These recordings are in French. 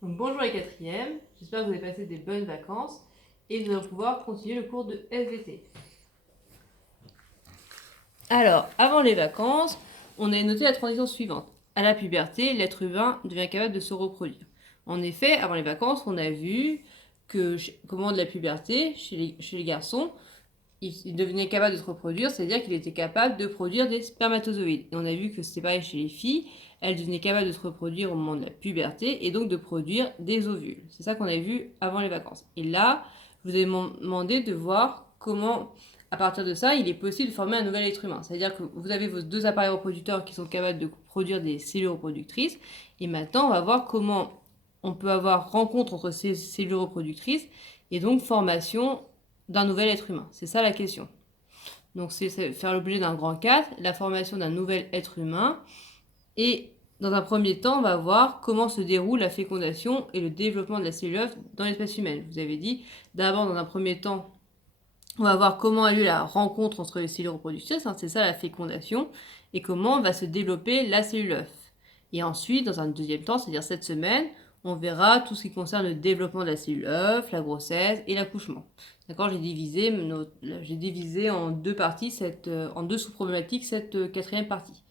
Donc, bonjour les quatrièmes, j'espère que vous avez passé des bonnes vacances et nous allons pouvoir continuer le cours de SVT. Alors, avant les vacances, on a noté la transition suivante. À la puberté, l'être humain devient capable de se reproduire. En effet, avant les vacances, on a vu que au moment de la puberté, chez les garçons, il devenait capable de se reproduire, c'est-à-dire qu'il était capable de produire des spermatozoïdes. Et on a vu que c'était pareil chez les filles, elles devenaient capables de se reproduire au moment de la puberté et donc de produire des ovules. C'est ça qu'on a vu avant les vacances. Et là, je vous ai demandé de voir comment, à partir de ça, il est possible de former un nouvel être humain. C'est-à-dire que vous avez vos deux appareils reproducteurs qui sont capables de produire des cellules reproductrices. Et maintenant, on va voir comment on peut avoir rencontre entre ces cellules reproductrices et donc formation d'un nouvel être humain. C'est ça la question. Donc c'est faire l'objet d'un grand cadre, la formation d'un nouvel être humain. Et dans un premier temps, on va voir comment se déroule la fécondation et le développement de la cellule œuf dans l'espèce humaine. Vous avez dit, d'abord, dans un premier temps, on va voir comment a eu la rencontre entre les cellules reproductrices, c'est ça la fécondation, et comment va se développer la cellule œuf. Et ensuite, dans un deuxième temps, c'est-à-dire cette semaine, on verra tout ce qui concerne le développement de la cellule œuf, la grossesse et l'accouchement. D'accord, j'ai divisé en deux parties, en deux sous-problématiques, cette quatrième partie.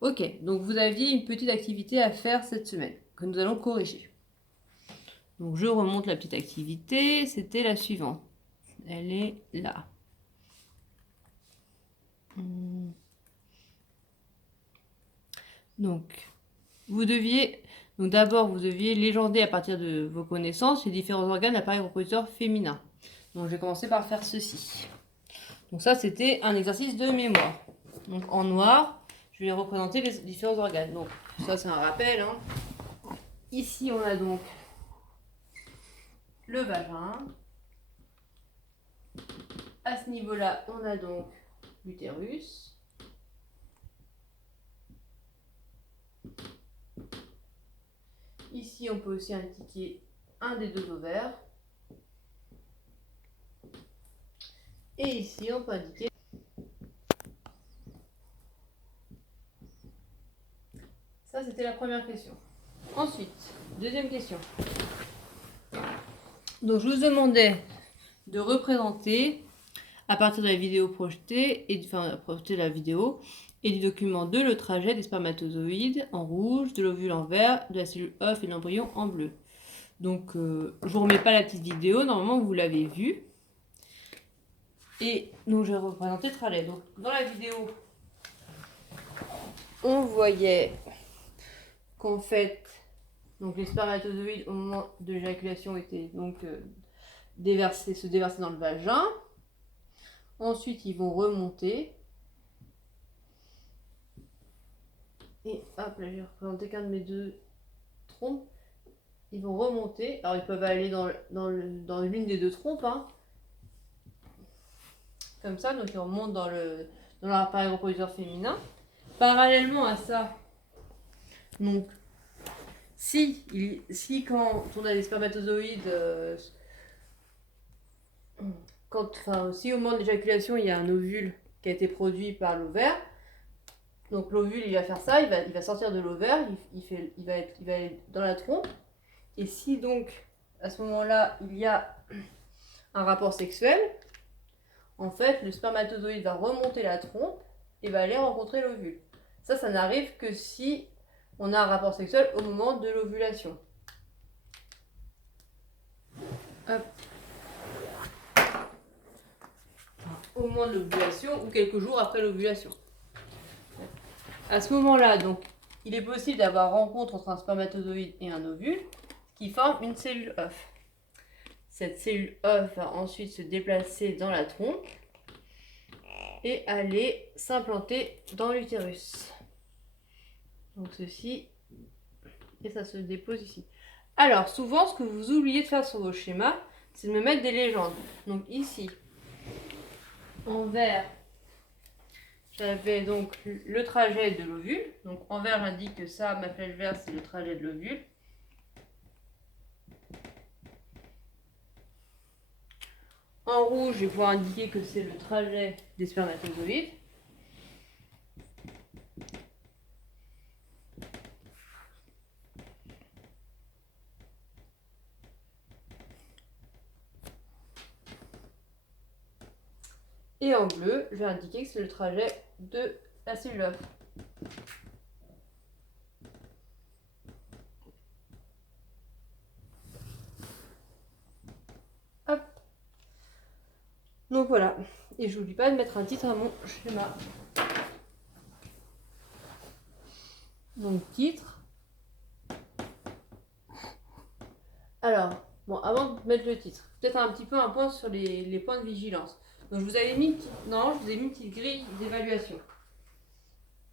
Ok, donc vous aviez une petite activité à faire cette semaine, que nous allons corriger. Donc je remonte la petite activité, c'était la suivante. Elle est là. Donc, d'abord, vous deviez légender à partir de vos connaissances les différents organes de l'appareil reproducteur féminin. Donc, je vais commencer par faire ceci. Donc ça, c'était un exercice de mémoire. Donc, en noir, je vais représenter les différents organes. Donc, ça, c'est un rappel. Ici, on a donc le vagin. À ce niveau-là, on a donc l'utérus. Ici, on peut aussi indiquer un des deux ovaires. Et ici, on peut indiquer... Ça, c'était la première question. Ensuite, deuxième question. Donc, je vous demandais de représenter, à partir de la vidéo projetée, projeter la vidéo, et du document 2, le trajet des spermatozoïdes en rouge, de l'ovule en vert, de la cellule œuf et de l'embryon en bleu. Donc, je ne vous remets pas la petite vidéo, normalement vous l'avez vue. Et donc, je vais représenter le trajet. Donc, dans la vidéo, on voyait qu'en fait, donc les spermatozoïdes au moment de l'éjaculation étaient donc se déverser dans le vagin. Ensuite, ils vont remonter. Et hop, là, j'ai représenté qu'un de mes deux trompes. Ils vont remonter. Alors, ils peuvent aller dans l'une des deux trompes. Comme ça, donc ils remontent dans leur appareil reproducteur féminin. Parallèlement à ça, donc, si quand on a des spermatozoïdes, si au moment de l'éjaculation, il y a un ovule qui a été produit par l'ovaire, donc l'ovule, il va faire ça, il va sortir de l'ovaire, il va être dans la trompe. Et si donc, à ce moment-là, il y a un rapport sexuel, en fait, le spermatozoïde va remonter la trompe et va aller rencontrer l'ovule. Ça n'arrive que si on a un rapport sexuel au moment de l'ovulation. Hop. Au moment de l'ovulation ou quelques jours après l'ovulation. À ce moment-là, donc, il est possible d'avoir rencontre entre un spermatozoïde et un ovule qui forme une cellule œuf. Cette cellule œuf va ensuite se déplacer dans la trompe et aller s'implanter dans l'utérus. Donc ceci, et ça se dépose ici. Alors, souvent, ce que vous oubliez de faire sur vos schémas, c'est de me mettre des légendes. Donc ici, en vert, j'avais donc le trajet de l'ovule. Donc en vert, j'indique que ça, ma flèche verte, c'est le trajet de l'ovule. En rouge, je vais pouvoir indiquer que c'est le trajet des spermatozoïdes. Et en bleu, je vais indiquer que c'est le trajet de la cellule œuf. Hop. Donc voilà. Et je n'oublie pas de mettre un titre à mon schéma. Donc titre. Alors, bon, avant de mettre le titre, peut-être un petit peu un point sur les points de vigilance. Donc je vous avais mis je vous ai mis une petite grille d'évaluation.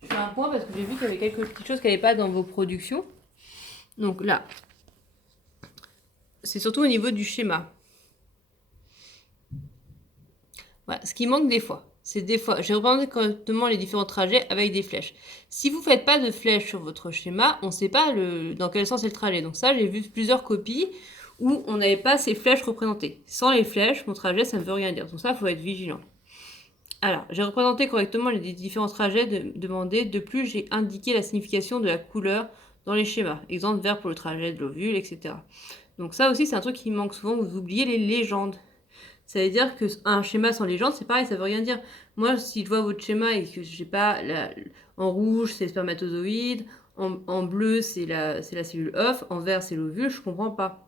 Je fais un point parce que j'ai vu qu'il y avait quelques petites choses qui n'allaient pas dans vos productions. Donc là, c'est surtout au niveau du schéma. Voilà, ce qui manque des fois, c'est des fois, j'ai représenté correctement les différents trajets avec des flèches. Si vous ne faites pas de flèches sur votre schéma, on ne sait pas dans quel sens est le trajet. Donc ça, j'ai vu plusieurs copies où on n'avait pas ces flèches représentées. Sans les flèches, mon trajet, ça ne veut rien dire. Donc ça, il faut être vigilant. Alors, j'ai représenté correctement les différents trajets demandés. De plus, j'ai indiqué la signification de la couleur dans les schémas. Exemple, vert pour le trajet de l'ovule, etc. Donc ça aussi, c'est un truc qui manque souvent. Vous oubliez les légendes. Ça veut dire qu'un schéma sans légende, c'est pareil, ça veut rien dire. Moi, si je vois votre schéma et que je sais pas, en rouge, c'est le spermatozoïde, en bleu, c'est la cellule œuf, en vert, c'est l'ovule, je comprends pas.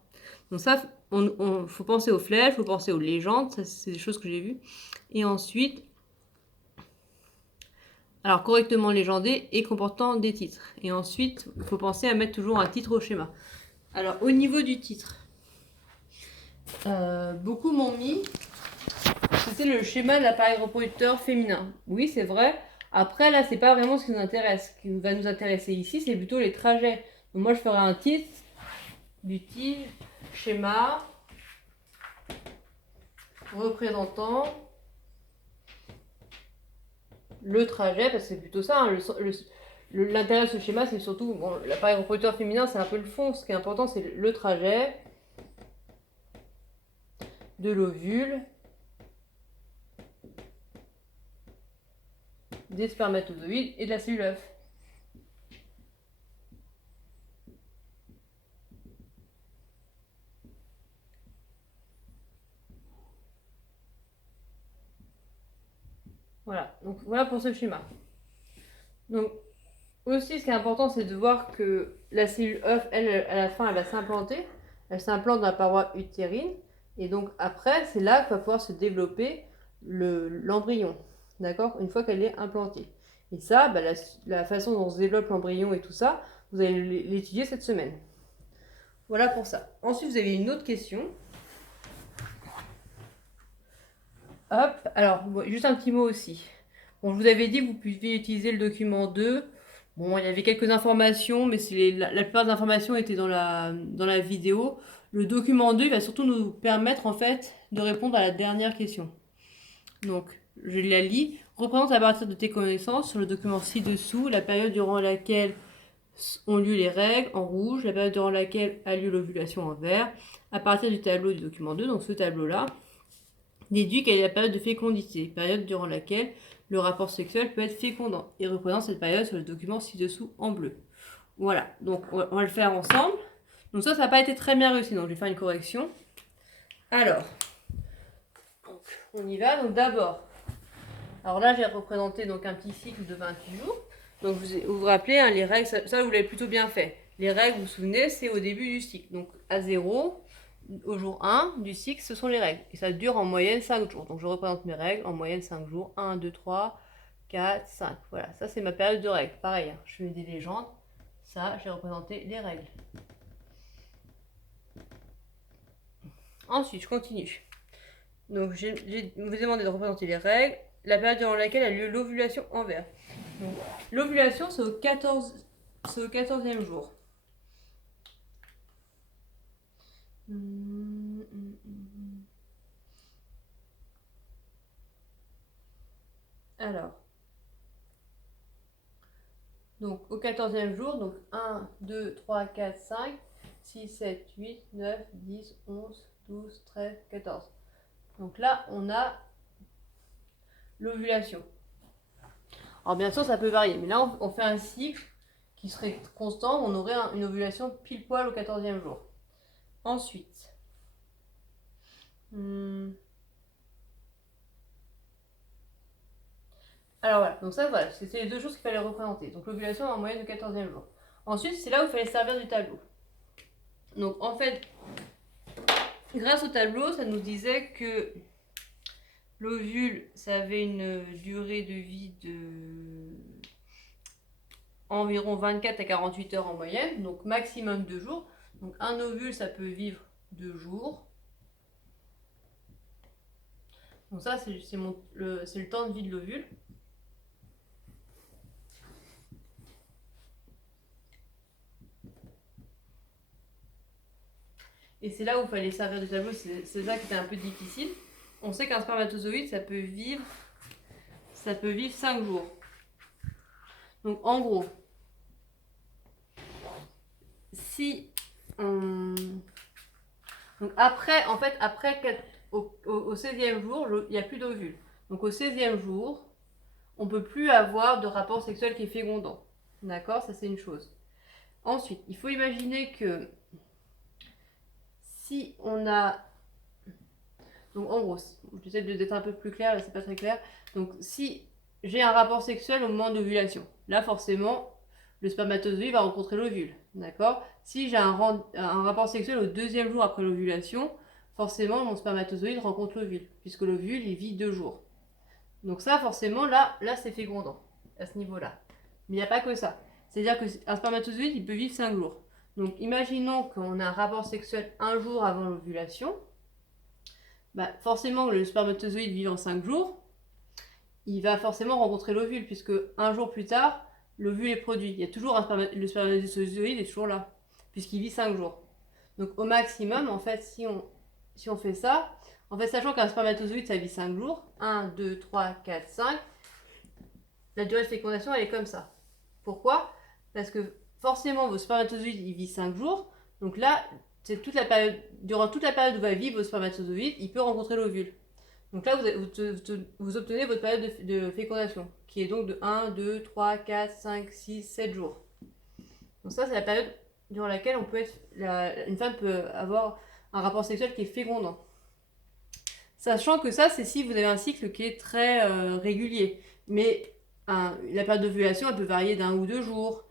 Donc ça, faut penser aux flèches, faut penser aux légendes, ça, c'est des choses que j'ai vues. Et ensuite, alors correctement légendé et comportant des titres. Et ensuite, il faut penser à mettre toujours un titre au schéma. Alors, au niveau du titre, beaucoup m'ont mis, c'était le schéma de l'appareil reproducteur féminin. Oui, c'est vrai. Après, là, c'est pas vraiment ce qui nous intéresse. Ce qui va nous intéresser ici, c'est plutôt les trajets. Donc, moi, je ferai un titre du type schéma représentant le trajet, parce que c'est plutôt ça. Hein, l'intérêt de ce schéma, c'est surtout, bon, l'appareil reproducteur féminin, c'est un peu le fond. Ce qui est important, c'est le trajet de l'ovule, des spermatozoïdes et de la cellule œuf. Voilà, donc voilà pour ce schéma. Donc aussi, ce qui est important, c'est de voir que la cellule œuf, elle, à la fin, elle va s'implanter. Elle s'implante dans la paroi utérine. Et donc après, c'est là que va pouvoir se développer l'embryon. D'accord? Une fois qu'elle est implantée. Et ça, bah, la façon dont se développe l'embryon et tout ça, vous allez l'étudier cette semaine. Voilà pour ça. Ensuite, vous avez une autre question. Hop, alors, bon, juste un petit mot aussi. Bon, je vous avais dit que vous pouviez utiliser le document 2. Bon, il y avait quelques informations, mais la plupart des informations étaient dans la vidéo. Le document 2 va surtout nous permettre, en fait, de répondre à la dernière question. Donc, je la lis. Représente à partir de tes connaissances sur le document ci-dessous la période durant laquelle ont lieu les règles en rouge, la période durant laquelle a lieu l'ovulation en vert, à partir du tableau du document 2, donc ce tableau-là. Déduit quelle est la période de fécondité, période durant laquelle le rapport sexuel peut être fécondant, et représente cette période sur le document ci-dessous en bleu. Voilà, donc on va le faire ensemble. Donc ça n'a pas été très bien réussi, donc je vais faire une correction. Alors, donc, on y va. Donc d'abord, alors là j'ai représenté donc un petit cycle de 28 jours. Donc vous vous rappelez, hein, les règles, ça vous l'avez plutôt bien fait. Les règles, vous vous souvenez, c'est au début du cycle. Donc à 0, au jour 1 du cycle, ce sont les règles. Et ça dure en moyenne 5 jours. Donc je représente mes règles en moyenne 5 jours. 1, 2, 3, 4, 5. Voilà, ça c'est ma période de règles. Pareil, hein, je fais des légendes. Ça, j'ai représenté les règles. Ensuite, je continue. Donc je vous ai demandé de représenter les règles. La période durant laquelle a lieu l'ovulation en vert. L'ovulation, c'est au 14e jour. Alors, donc au 14e jour, donc 1, 2, 3, 4, 5, 6, 7, 8, 9, 10, 11, 12, 13, 14. Donc là, on a l'ovulation. Alors bien sûr, ça peut varier, mais là, on fait un cycle qui serait constant, on aurait une ovulation pile poil au 14e jour. Ensuite, Alors voilà, donc ça, voilà, c'était les deux choses qu'il fallait représenter. Donc l'ovulation en moyenne du 14e jour. Ensuite, c'est là où il fallait servir du tableau. Donc en fait, grâce au tableau, ça nous disait que l'ovule, ça avait une durée de vie de environ 24 à 48 heures en moyenne, donc maximum 2 jours. Donc un ovule, ça peut vivre 2 jours. Donc ça, c'est le temps de vie de l'ovule. Et c'est là où il fallait servir du tableau, c'est ça qui était un peu difficile. On sait qu'un spermatozoïde, ça peut vivre 5 jours. Donc en gros, si on... Donc après, en fait, au 16e jour, il n'y a plus d'ovule. Donc au 16e jour, on ne peut plus avoir de rapport sexuel qui est fécondant. D'accord? Ça, c'est une chose. Ensuite, il faut imaginer que si on a... Donc en gros, j'essaie d'être un peu plus clair, là c'est pas très clair. Donc si j'ai un rapport sexuel au moment d'ovulation, là forcément, le spermatozoïde va rencontrer l'ovule. D'accord? Si j'ai un rapport sexuel au 2e jour après l'ovulation, forcément mon spermatozoïde rencontre l'ovule, puisque l'ovule il vit 2 jours. Donc ça forcément là c'est fécondant à ce niveau-là. Mais il n'y a pas que ça. C'est-à-dire qu'un spermatozoïde il peut vivre 5 jours. Donc imaginons qu'on a un rapport sexuel 1 jour avant l'ovulation. Bah, forcément le spermatozoïde vivant 5 jours, il va forcément rencontrer l'ovule, puisque un jour plus tard, l'ovule est produit. Il y a toujours le spermatozoïde est toujours là, puisqu'il vit 5 jours. Donc au maximum, en fait, si on fait ça, en fait, sachant qu'un spermatozoïde, ça vit 5 jours, 1, 2, 3, 4, 5, la durée de fécondation, elle est comme ça. Pourquoi? Parce que forcément, vos spermatozoïdes, ils vivent 5 jours, donc là, c'est durant toute la période où va vivre votre spermatozoïde, il peut rencontrer l'ovule. Donc là, vous obtenez votre période de fécondation, qui est donc de 1, 2, 3, 4, 5, 6, 7 jours. Donc ça, c'est la période durant laquelle une femme peut avoir un rapport sexuel qui est fécondant. Sachant que ça, c'est si vous avez un cycle qui est très régulier. Mais la période d'ovulation, elle peut varier d'1 ou 2 jours.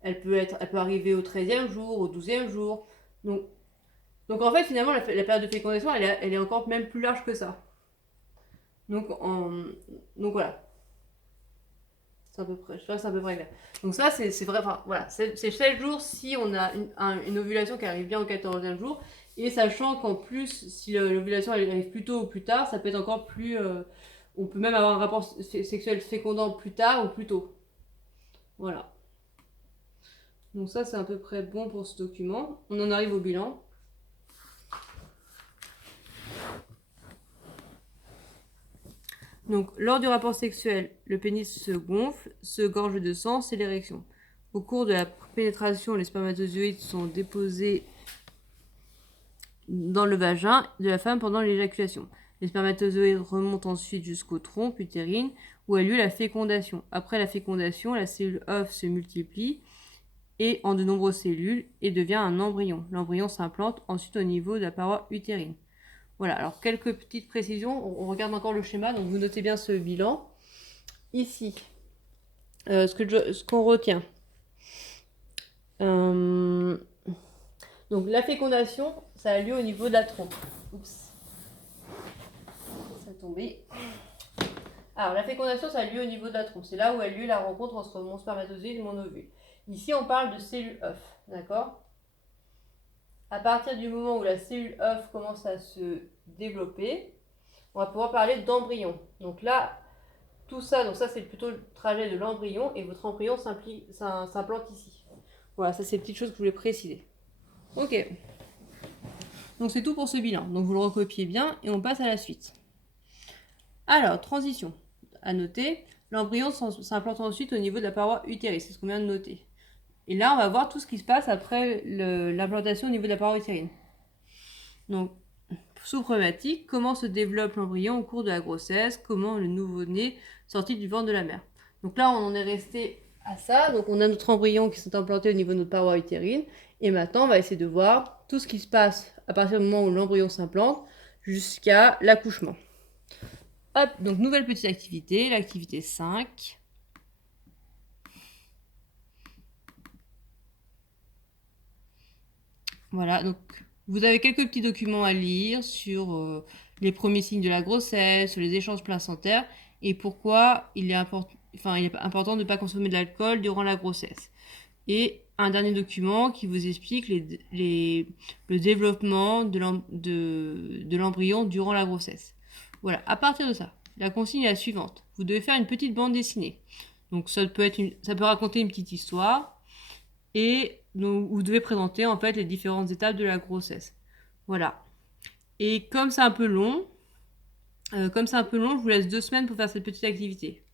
Elle peut arriver au 13e jour, au 12e jour. Donc en fait, finalement, la période de fécondation, elle est encore même plus large que ça. Donc voilà. C'est à peu près, je pense que c'est à peu près clair. Donc ça, c'est vrai, enfin voilà, c'est 7 jours si on a une ovulation qui arrive bien au 14e jour. Et sachant qu'en plus, si l'ovulation elle arrive plus tôt ou plus tard, ça peut être encore plus... on peut même avoir un rapport sexuel fécondant plus tard ou plus tôt. Voilà. Donc ça, c'est à peu près bon pour ce document. On en arrive au bilan. Donc, lors du rapport sexuel, le pénis se gonfle, se gorge de sang, c'est l'érection. Au cours de la pénétration, les spermatozoïdes sont déposés dans le vagin de la femme pendant l'éjaculation. Les spermatozoïdes remontent ensuite jusqu'au trompe utérine où a lieu la fécondation. Après la fécondation, la cellule œuf se multiplie et en de nombreuses cellules et devient un embryon. L'embryon s'implante ensuite au niveau de la paroi utérine. Voilà, alors quelques petites précisions. On regarde encore le schéma, donc vous notez bien ce bilan. Ici, ce qu'on retient. Donc la fécondation, ça a lieu au niveau de la trompe. Oups. Ça a tombé. Alors la fécondation, ça a lieu au niveau de la trompe. C'est là où a lieu la rencontre entre mon spermatozoïde et mon ovule. Ici, on parle de cellule œuf, d'accord? À partir du moment où la cellule œuf commence à se développer, on va pouvoir parler d'embryon. Donc là, tout ça, donc ça c'est plutôt le trajet de l'embryon et votre embryon s'implante ici. Voilà, ça c'est les petites choses que je voulais préciser. Ok. Donc c'est tout pour ce bilan. Donc vous le recopiez bien et on passe à la suite. Alors, transition. À noter, l'embryon s'implante ensuite au niveau de la paroi utérine, c'est ce qu'on vient de noter. Et là, on va voir tout ce qui se passe après l'implantation au niveau de la paroi utérine. Donc, sous-problématique, comment se développe l'embryon au cours de la grossesse, comment le nouveau-né sorti du ventre de la mère. Donc là, on en est resté à ça. Donc on a notre embryon qui s'est implanté au niveau de notre paroi utérine. Et maintenant, on va essayer de voir tout ce qui se passe à partir du moment où l'embryon s'implante jusqu'à l'accouchement. Hop, donc nouvelle petite activité, l'activité 5. Voilà, donc vous avez quelques petits documents à lire sur les premiers signes de la grossesse, sur les échanges placentaires et pourquoi il est important de ne pas consommer de l'alcool durant la grossesse. Et un dernier document qui vous explique le développement de l'embryon durant la grossesse. Voilà, à partir de ça, la consigne est la suivante. Vous devez faire une petite bande dessinée. Donc ça peut raconter une petite histoire et donc, vous devez présenter en fait les différentes étapes de la grossesse. Voilà. Et comme c'est un peu long, je vous laisse 2 semaines pour faire cette petite activité.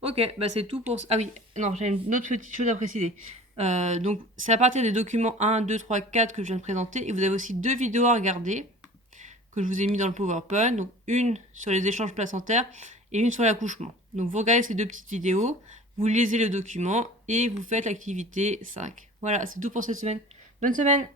Ok, bah c'est tout pour... Ah oui, non, j'ai une autre petite chose à préciser. Donc, c'est à partir des documents 1, 2, 3, 4 que je viens de présenter. Et vous avez aussi 2 vidéos à regarder que je vous ai mis dans le PowerPoint. Donc, une sur les échanges placentaires et une sur l'accouchement. Donc, vous regardez ces 2 petites vidéos, vous lisez le document et vous faites l'activité 5. Voilà, c'est tout pour cette semaine. Bonne semaine!